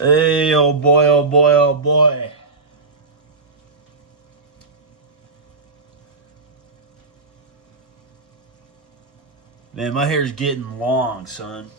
Hey, oh boy, oh boy, oh boy. Man, my hair's getting long, son.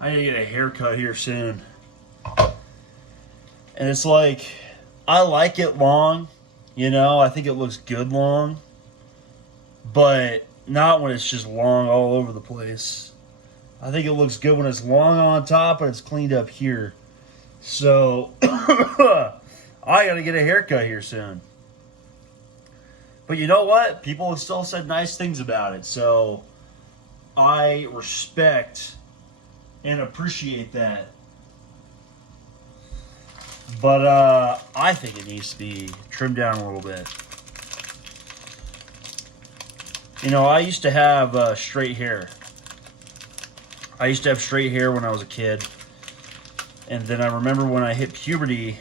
I need to get a haircut here soon. And it's like, I like it long, you know, I think it looks good long. But not when it's just long all over the place. I think it looks good when it's long on top and it's cleaned up here. So, I gotta get a haircut here soon. But you know what? People have still said nice things about it. So, I respect and appreciate that. But I think it needs to be trimmed down a little bit. You know, I used to have straight hair. I used to have straight hair when I was a kid. And then I remember when I hit puberty.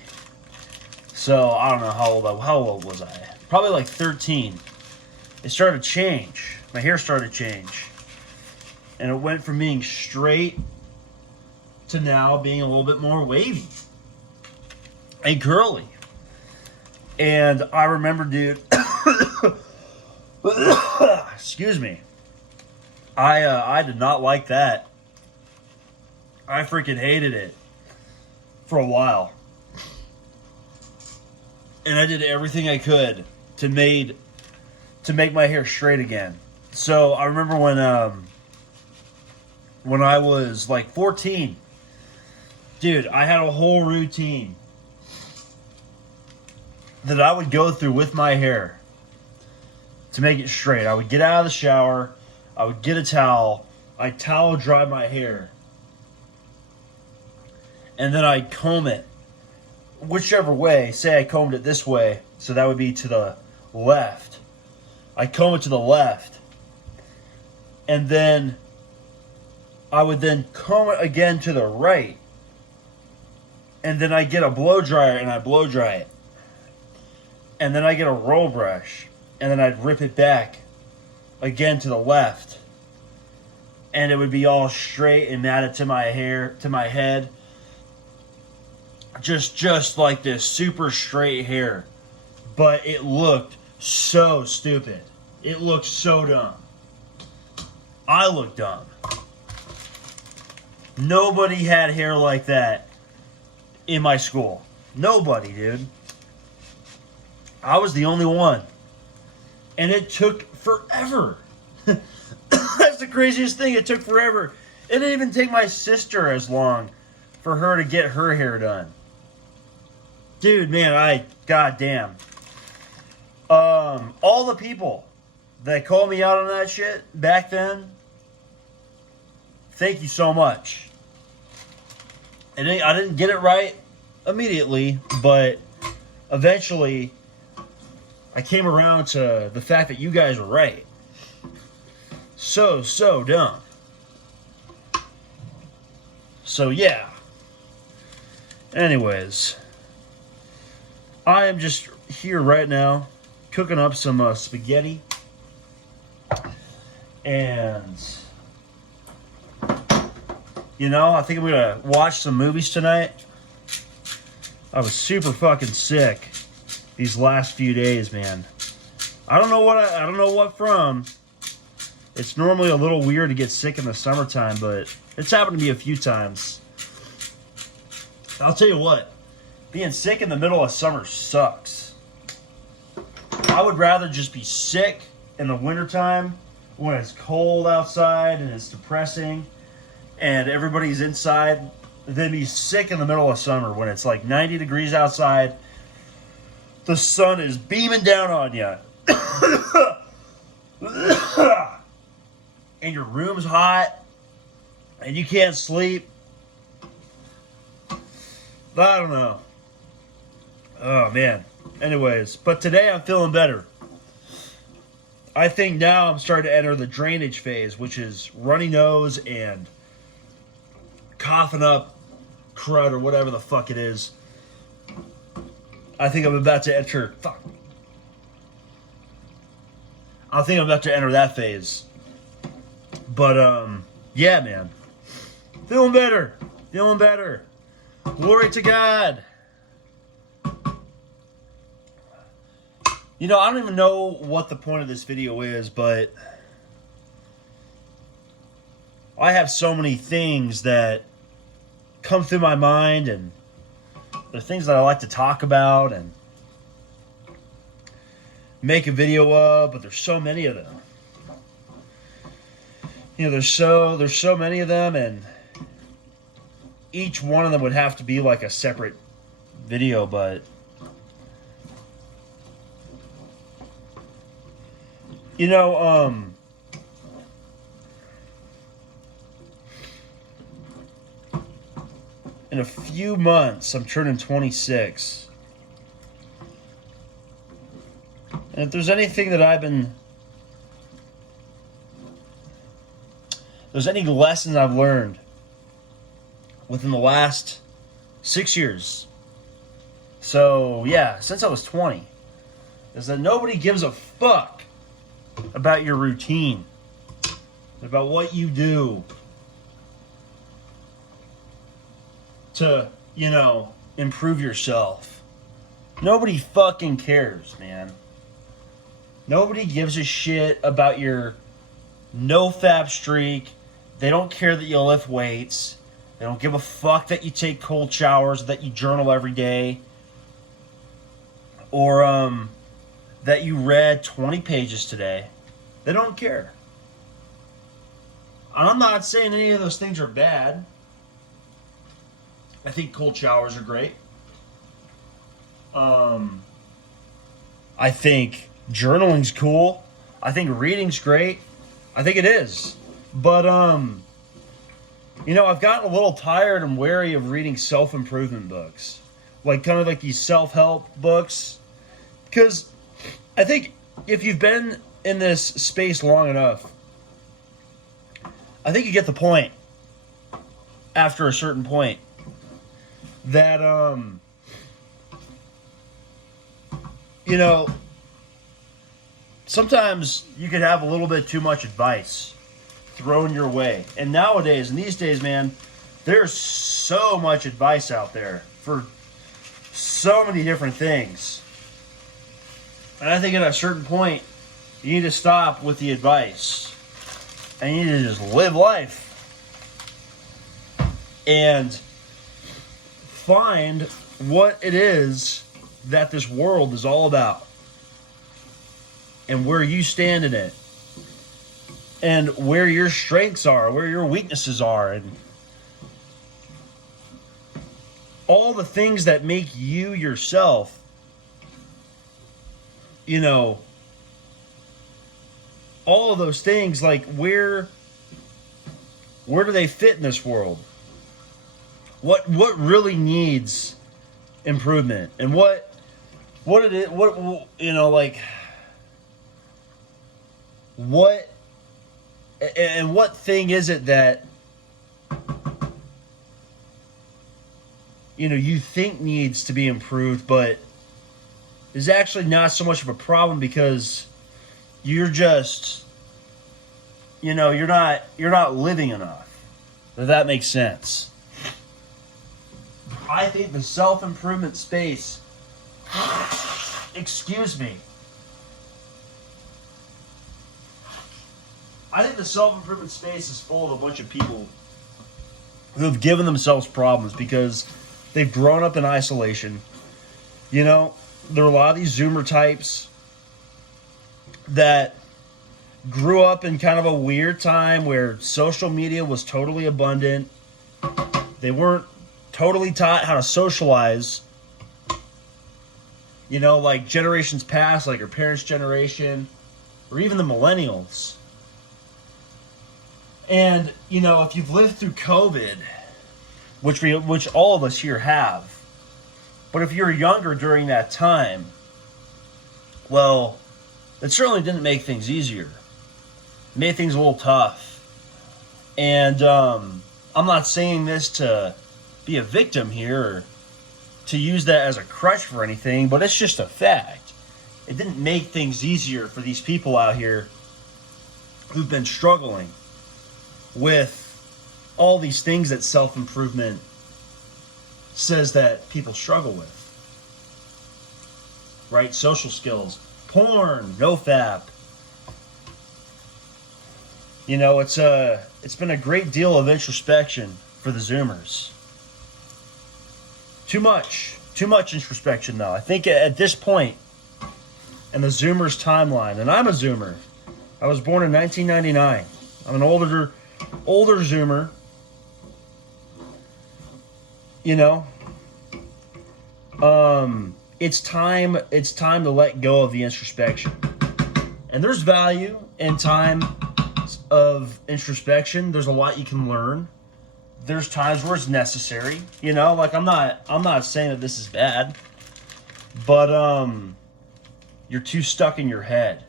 So, I don't know how old was I? Probably like 13. It started to change. My hair started to change. And it went from being straight to now being a little bit more wavy and curly. And I remember, dude, excuse me, I did not like that. I freaking hated it for a while. And I did everything I could to make my hair straight again. So I remember when I was like 14, dude, I had a whole routine that I would go through with my hair to make it straight. I would get out of the shower, I would get a towel, I'd towel dry my hair, and then I'd comb it whichever way. Say I combed it this way, so that would be to the left. I comb it to the left, and then I would then comb it again to the right, and then I get a blow dryer and I blow dry it, and then I get a roll brush, and then I'd rip it back again to the left, and it would be all straight and matted to my hair, to my head. Just like this super straight hair. But it looked so stupid. It looked so dumb. I looked dumb. Nobody had hair like that in my school. Nobody, dude. I was the only one. And it took forever. That's the craziest thing. It took forever. It didn't even take my sister as long for her to get her hair done. Dude, man, goddamn. All the people that called me out on that shit back then, thank you so much. And I didn't get it right immediately, but eventually I came around to the fact that you guys were right. So dumb. So, yeah. Anyways, I am just here right now cooking up some spaghetti. And, you know, I think I'm going to watch some movies tonight. I was super fucking sick these last few days, man. I don't know what from. It's normally a little weird to get sick in the summertime, but it's happened to me a few times. I'll tell you what, being sick in the middle of summer sucks. I would rather just be sick in the wintertime when it's cold outside and it's depressing and everybody's inside than be sick in the middle of summer when it's like 90 degrees outside. The sun is beaming down on you. And your room's hot and you can't sleep. I don't know. Oh, man. Anyways, but today I'm feeling better. I think now I'm starting to enter the drainage phase, which is runny nose and coughing up crud or whatever the fuck it is. I think I'm about to enter... Fuck. I think I'm about to enter that phase. But, yeah, man. Feeling better. Feeling better. Glory to God. You know, I don't even know what the point of this video is, but I have so many things that come through my mind, and they're things that I like to talk about and make a video of, but there's so many of them. You know, there's so many of them, and each one of them would have to be like a separate video, but you know, in a few months, I'm turning 26. And if there's anything that there's any lessons I've learned within the last 6 years. So, yeah, since I was 20, is that nobody gives a fuck about your routine, about what you do to, you know, improve yourself. Nobody fucking cares, man. Nobody gives a shit about your no-fap streak. They don't care that you lift weights. They don't give a fuck that you take cold showers, that you journal every day, or that you read 20 pages today. They don't care. And I'm not saying any of those things are bad. I think cold showers are great. I think journaling's cool. I think reading's great. I think it is. But, you know, I've gotten a little tired and wary of reading self-improvement books. Like, kind of like these self-help books. Because I think if you've been in this space long enough, I think you get the point after a certain point that, you know, sometimes you could have a little bit too much advice thrown your way. And nowadays, in these days, man, there's so much advice out there for so many different things. And I think at a certain point, you need to stop with the advice. And you need to just live life. And find what it is that this world is all about. And where you stand in it. And where your strengths are, where your weaknesses are, and all the things that make you yourself, you know, all of those things, like where do they fit in this world? What really needs improvement? And what you know, like what and what thing is it that, you know, you think needs to be improved, but is actually not so much of a problem because you're just, you know, you're not living enough. If that makes sense. I think the self-improvement space, excuse me, I think the self-improvement space is full of a bunch of people who have given themselves problems because they've grown up in isolation. You know, there are a lot of these Zoomer types that grew up in kind of a weird time where social media was totally abundant. They weren't totally taught how to socialize. You know, like generations past, like your parents' generation, or even the millennials. And, you know, if you've lived through COVID, which all of us here have, but if you're younger during that time, well, it certainly didn't make things easier. It made things a little tough. And I'm not saying this to be a victim here or to use that as a crutch for anything, but it's just a fact. It didn't make things easier for these people out here who've been struggling with all these things that self-improvement says that people struggle with. Right? Social skills, porn, nofap. You know, it's been a great deal of introspection for the Zoomers. Too much introspection, though. I think at this point in the Zoomers' timeline, and I'm a Zoomer. I was born in 1999. I'm an older Zoomer. You know, it's time to let go of the introspection. And there's value in time of introspection. There's a lot you can learn. There's times where it's necessary, you know, like I'm not saying that this is bad, but you're too stuck in your head.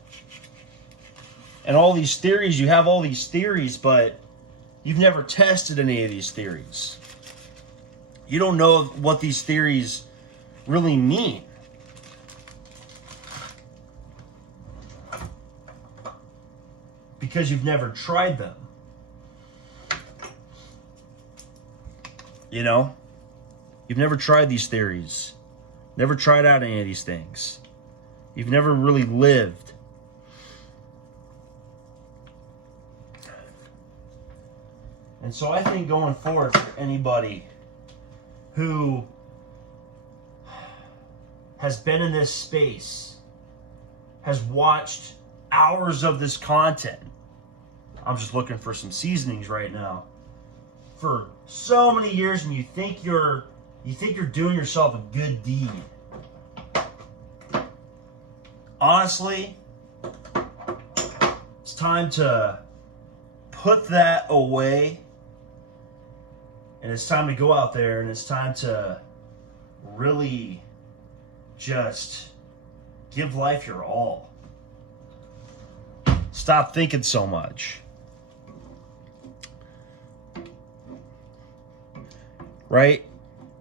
And all these theories, you have all these theories, but you've never tested any of these theories. You don't know what these theories really mean. Because you've never tried them. You know? You've never tried these theories. Never tried out any of these things. You've never really lived. And so I think going forward for anybody who has been in this space, has watched hours of this content. I'm just looking for some seasonings right now. For so many years, and you think you're doing yourself a good deed. Honestly, it's time to put that away. And it's time to go out there, and it's time to really just give life your all. Stop thinking so much. Right?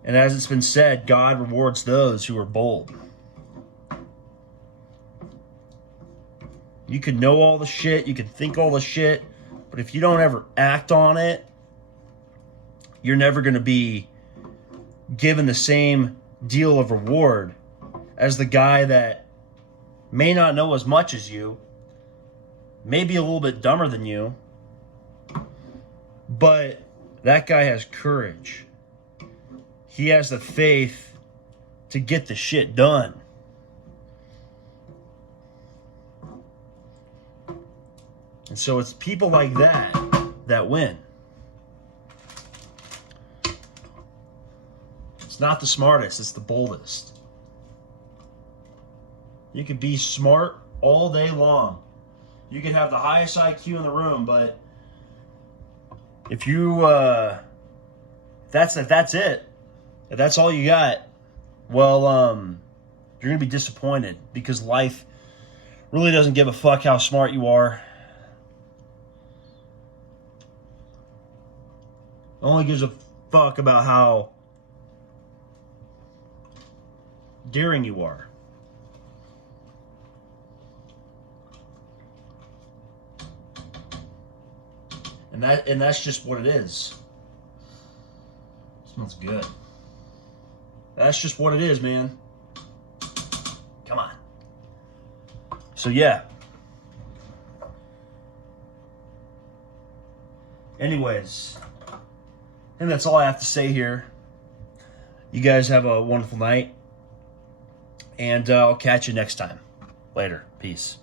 And as it's been said, God rewards those who are bold. You can know all the shit, you can think all the shit, but if you don't ever act on it, you're never going to be given the same deal of reward as the guy that may not know as much as you, may be a little bit dumber than you, but that guy has courage. He has the faith to get the shit done. And so it's people like that win. It's not the smartest, it's the boldest. You could be smart all day long. You could have the highest IQ in the room, but if you that's it. If that's all you got, well, you're gonna be disappointed because life really doesn't give a fuck how smart you are. It only gives a fuck about how daring you are. And that's just what it is. Smells good. That's just what it is, man. Come on. So yeah. Anyways, I think that's all I have to say here. You guys have a wonderful night. And I'll catch you next time. Later. Peace.